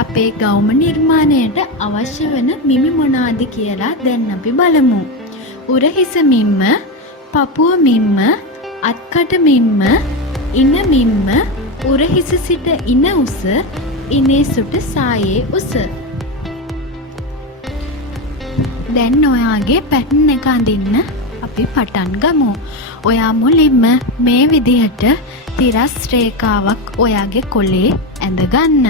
අපේ ගවුම නිර්මාණයට අවශ්‍ය වන මිමි මොනවාද කියලා දැන් අපි බලමු. උරහිස මිම්ම, පපුව මිම්ම, අත්කට මිම්ම, ඉන මිම්ම, උරහිස සිට ඉන උස, ඉනේ සුට සායේ උස. දැන් ඔයාගේ පැටර්න් එක අඳින්න අපි පටන් ගමු. ඔයා මුලින්ම මේ විදිහට තිරස් රේඛාවක් ඔයාගේ කොලේ ඇඳගන්න.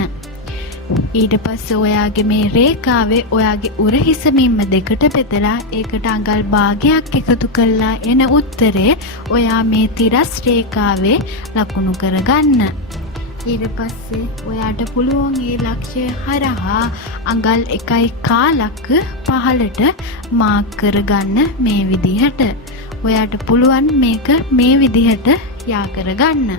ඊට පස්සේ ඔයාගේ මේ රේඛාවේ ඔයාගේ උරහිස මිම්ම දෙකට බෙදලා ඒකට අඟල් භාගයක් එකතු කරලා එන උත්තරේ ඔයා මේ තිරස් රේඛාවේ ලකුණු කරගන්න. ඊට පස්සේ ඔයාට පුළුවන් ඒ ලක්ෂ්‍ය හරහා අඟල් 1.5 පහළට මාක් කරගන්න මේ විදිහට. ඔයාට පුළුවන් මේක මේ විදිහට යා කරගන්න.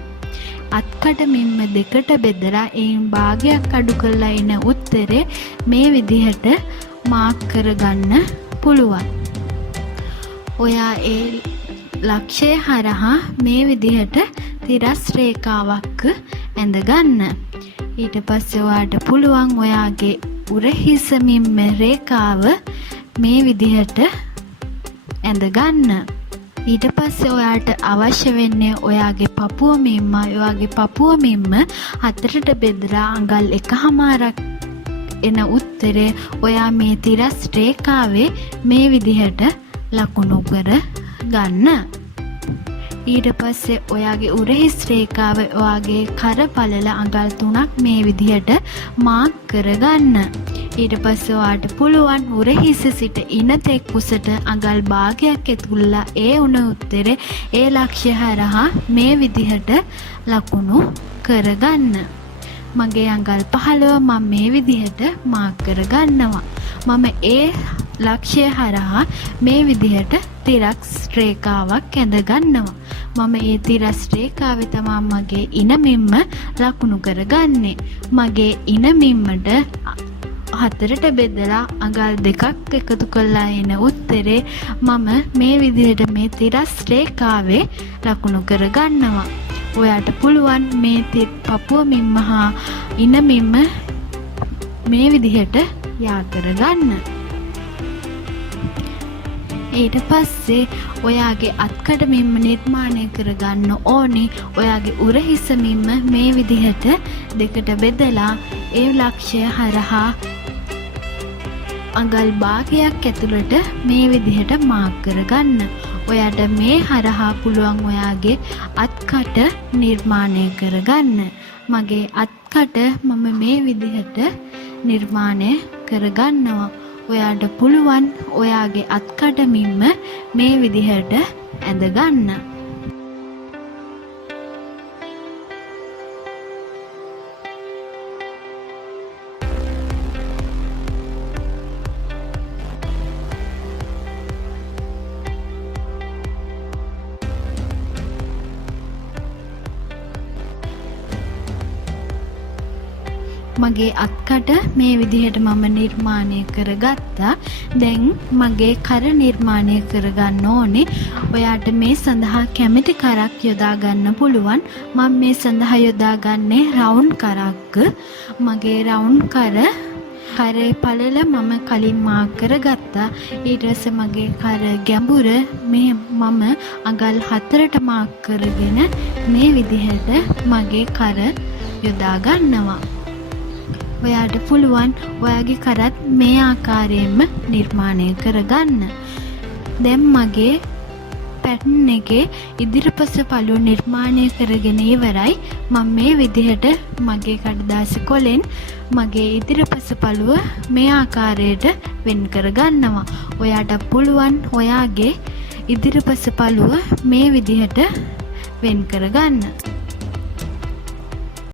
අත්කට මෙන්න දෙකට බෙදලා එයින් භාගයක් අඩු කරලා එන උත්තරේ මේ විදිහට මාක් කරගන්න පුළුවන්. ඔයා ඒ ලක්ෂ්‍ය හරහා මේ විදිහට තිරස් රේඛාවක් ඇඳගන්න. ඊට පස්සේ ඔයාට පුළුවන් ඔයාගේ උරහිස මිම්ම රේඛාව මේ විදිහට ඇඳගන්න. ඊට පස්සේ ඔයාට අවශ්‍ය වෙන්නේ ඔයාගේ පපුව මෙම්ම, ඔයාගේ පපුව මෙම්ම හතරට බෙදලා අඟල් 1/2ක් එන උත්තරේ ඔයා මේ තිරස් රේඛාවේ මේ විදිහට ලකුණු කර ගන්න. ඊට පස්සේ ඔයාගේ උරහිස් රේඛාව ඔයාගේ කර පළල අඟල් 3ක් මේ විදිහට මාක් කරගන්න. ඊට පස්සේ ඔයාට පුළුවන් උරහිස සිට ඉන තෙක් උසට අඟල් භාගයක් එතුල්ලා ඒ උන උත්තරේ ඒ ලක්ෂ්‍ය හරහා මේ විදිහට ලකුණු කරගන්න. මගේ අඟල් 15 මම මේ විදිහට මාක් කරගන්නවා. මම ඒ ලක්ෂ්‍ය හරහා මේ විදිහට තිරස් රේඛාවක් ඇඳ ගන්නවා. මම ඒ තිරස් රේඛාවේ තමයි මගේ ඉන මිම්ම ලකුණු කරගන්නේ. මගේ ඉන මිම්මට හතරට බෙදලා අඟල් 2ක් එකතු කරලා එන උත්තරේ මම මේ විදිහට මේ තිරස් රේඛාවේ ලකුණු කරගන්නවා. ඔයාට පුළුවන් මේ පපුව මිම්ම හා ඉන මිම්ම මේ විදිහට යා කරගන්න. ඊට පස්සේ ඔයාගේ අත්කඩ මිම්ම නිර්මාණය කරගන්න ඕනේ. ඔයාගේ උරහිස මිම්ම මේ විදිහට දෙකට බෙදලා ඒ ලක්ෂ්‍ය හරහා අඟල් භාගයක් ඇතුළට මේ විදිහට මාක් කරගන්න. ඔයාට මේ හරහා පුළුවන් ඔයාගේ අත්කට නිර්මාණය කරගන්න. මගේ අත්කට මම මේ විදිහට නිර්මාණය කරගන්නවා. ඔයාට පුළුවන් ඔයාගේ අත්කට මිම්ම මේ විදිහට ඇඳගන්න. මගේ අත්කට මේ විදිහට මම නිර්මාණය කරගත්තා. දැන් මගේ කර නිර්මාණය කරගන්න ඕනේ. ඔයාට මේ සඳහා කැමති කරක් යොදා ගන්න පුළුවන්. මම මේ සඳහා යොදාගන්නේ රවුන්ඩ් කරක්. මගේ රවුන්ඩ් කරේ පළල මම කලින් මාක් කරගත්තා. ඊට පස්සේ මගේ කර ගැඹුර මේ මම අඟල් 4ට මාක් කරගෙන මේ විදිහට මගේ කර යොදා ගන්නවා. ඔයාට පුළුවන් ඔයාගේ කරත් මේ ආකාරයෙන්ම නිර්මාණය කරගන්න. දැන් මගේ පැටර්න් එකේ ඉදිරිපස පළුව නිර්මාණය කරගෙන ඉවරයි. මම මේ විදිහට මගේ කඩදාසි කොලෙන් මගේ ඉදිරිපස පළුව මේ ආකාරයට වෙන් කරගන්නවා. ඔයාට පුළුවන් ඔයාගේ ඉදිරිපස පළුව මේ විදිහට වෙන් කරගන්න.